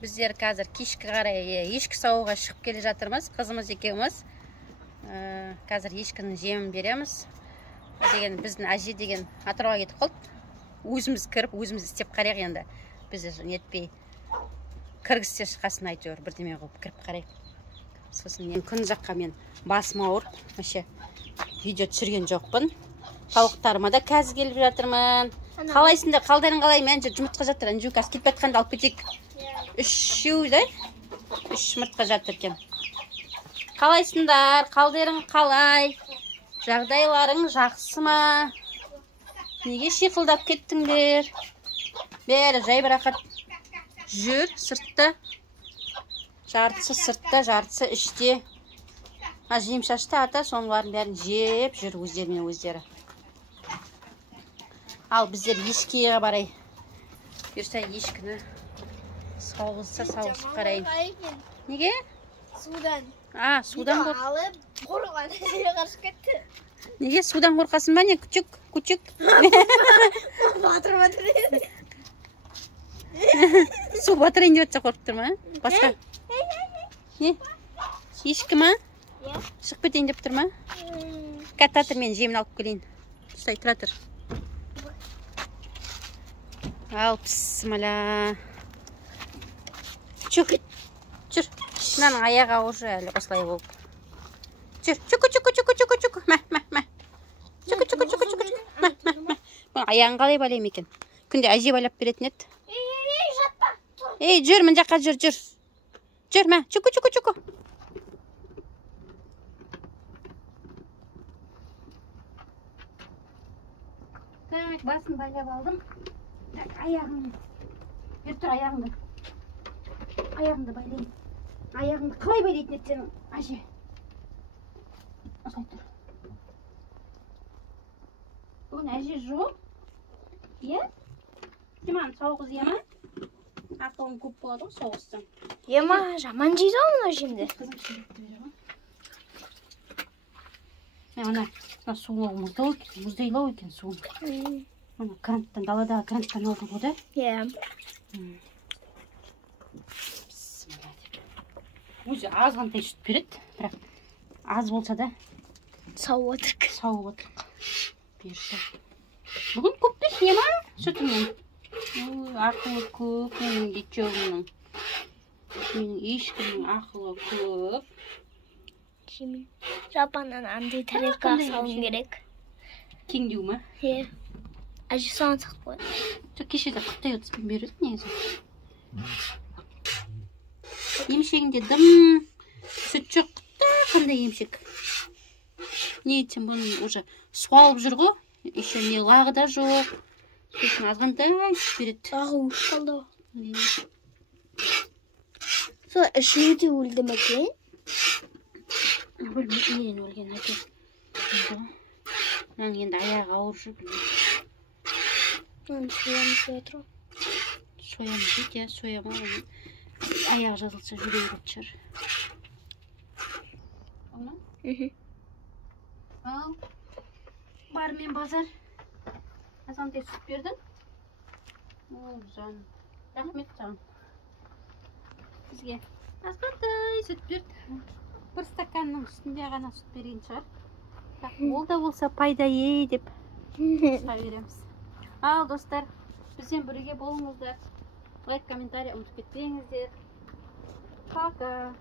Біздер қазір кешкі қарай ешкі сауға шығып келе жатырмыз. Қызымыз екеуміз. Қазір ешкінің жемін береміз. Деген біздің әже деген Атырауға кетіп қалды. Өзіміз кіріп, өзіміз істеп қарайық енді. Біз нетпей кіргізсе шыққасын әйтеуір бірдеме қылып кіріп қарайық. Сосын мен күн жаққа мен басым ауырып, вообще видео түсірген жоқпын. Тауықтарыма да қазір келіп жатырмын. Қалайсыңдар? Қалдарың қалай? Мен жұмыртқа жатыр. Анжука кетіп жатқанда алып кетейік. Үшеу да? 3 жұмыртқа жатыр екен. Қалайсыңдар? Қалдарың қалай? Жағдайларың жақсы ма? Неге шиқылдап кеттіңдер? Бәрі жайбарақат жүр сыртта. Жартысы сыртта, жартысы іште. Жем шашты ата, сонылардың бәрін жеп жүр өздерімен өздері. Ал біздер ешкеге барай. Берсай ешкіні сауғызса сауғызып қарайын. Неге? Судан. Судан қорған. Қаршып кетті. Неге судан қорқасын ба не? Күчік. Батыр. Су батырайын деп атса қорқып тұр ма? Басқа? Не? Ешкі ма? Шығып кетейін деп тұр ма? Кәтті атыр, мен жемін алып келейін. Тұстай, тұра тұр. Ал, пісмәлі. Жүр. Мынаның аяғы ауыр әлі осылай болып. Жүр. Чүк. Мә. Чүк. Аяғын қалай байлайым екен? Күнде әже байлап беретін еді. Жатпа. Жүр, мін жаққа жүр. Жүр, мә. Чүк. Так, басын байлап алдым. Так, аяғын. Бер тұр аяғыңды. Аяғыңды байлайын. Аяғыңды қалай байлайтын еді сенің әже? Осылай тұр. Бүгін әже жоқ. Е? Деман, сауғыз ема? Ақылың көп болады ғой соғыстан. Ема, жаман жейді оны жемді. Қызым шелекті бере ғой. Ана мұздайлау екен суын. Кранттан, даладағы кранттан алдың ғой да? Өзі азғантай сүт береді, бірақ аз болса да сауып отырық. Берші. Бүгін көп бейсін ема сүтіңнен? Ақылы көп, менің детчогымның. Менің ешкімнің ақылы көп. Жапаннан андай тарелка салым керек. Кеңдеу ма? Әже соған сақ қой. Кешеде қытай отыспен береді негізі. Емшегінде дым, сүт жоқ та қандай емшек. Не етсем бұның уже суалып жүр ғой. Еще не лағы да жоқ. Сосын азғандай береді. Ағы ұшқалды. Сол ішіне де өлді ме екен? Неден өлген әке. Енді аяғы ауыр жүр. Соямыз өтір. Соямыз дейді, сояма. Аяғы жазылса жүрегі көтшір. Ал, бар мен базар. Азғантай сүт бердің? Жан. Рахмет жан. Бізге азғантай сүт берді. Бір стаканның үстінде ғана сүт берген шығар. Ол да болса пайда деп сұра береміз. Ал, достар, бізден бірге болыңыздар. Лайк, комментарий ұмытып кетпеңіздер. Пока.